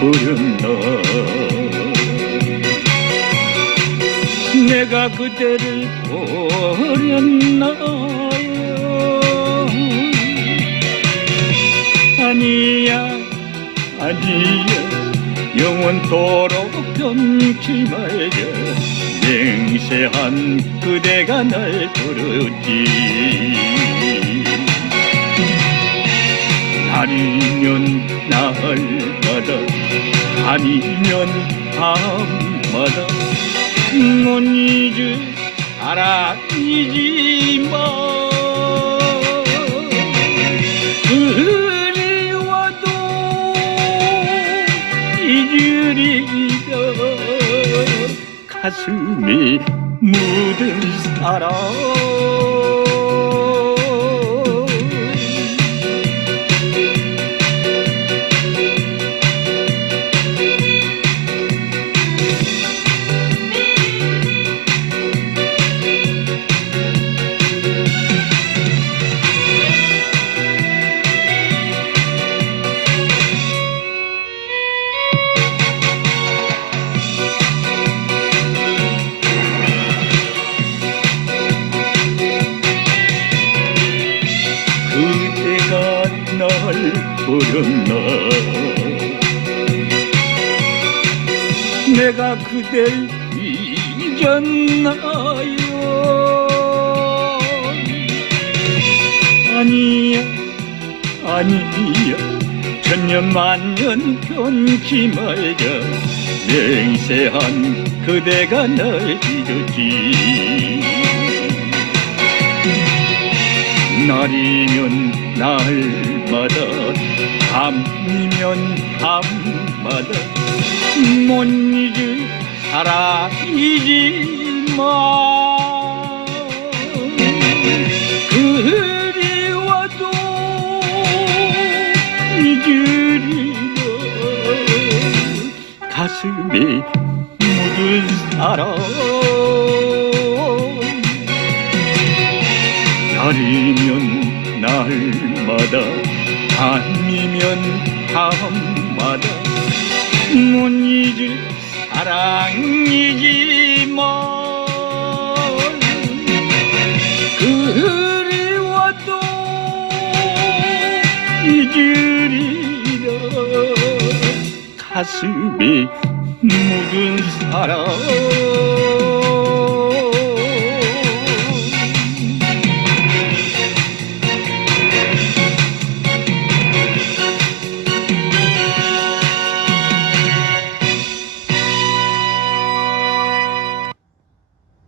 버렸나 내가 그대를 버렸나요? 아니야 아니야. 영원토록 변치 말자 맹세한 그대가 날 버렸지 밤이면 밤마다 못 잊을 사랑이지만 그리워도 잊으리라 가슴이 묻은 사랑 버렸나? 내가 그댈 잊었나요? 아니야 아니야. 천년 만년 변치 말자. 맹세한 그대가 날 잊었지. 날이면 날마다 밤이면 밤마다 못 잊을 사랑이지만 그리워도 잊으리라 가슴에 묻은 사랑 날이면 날마다 밤이면 밤마다 못 잊을 사랑이지만 그리워도 잊으리라. 가슴에 묻은 사랑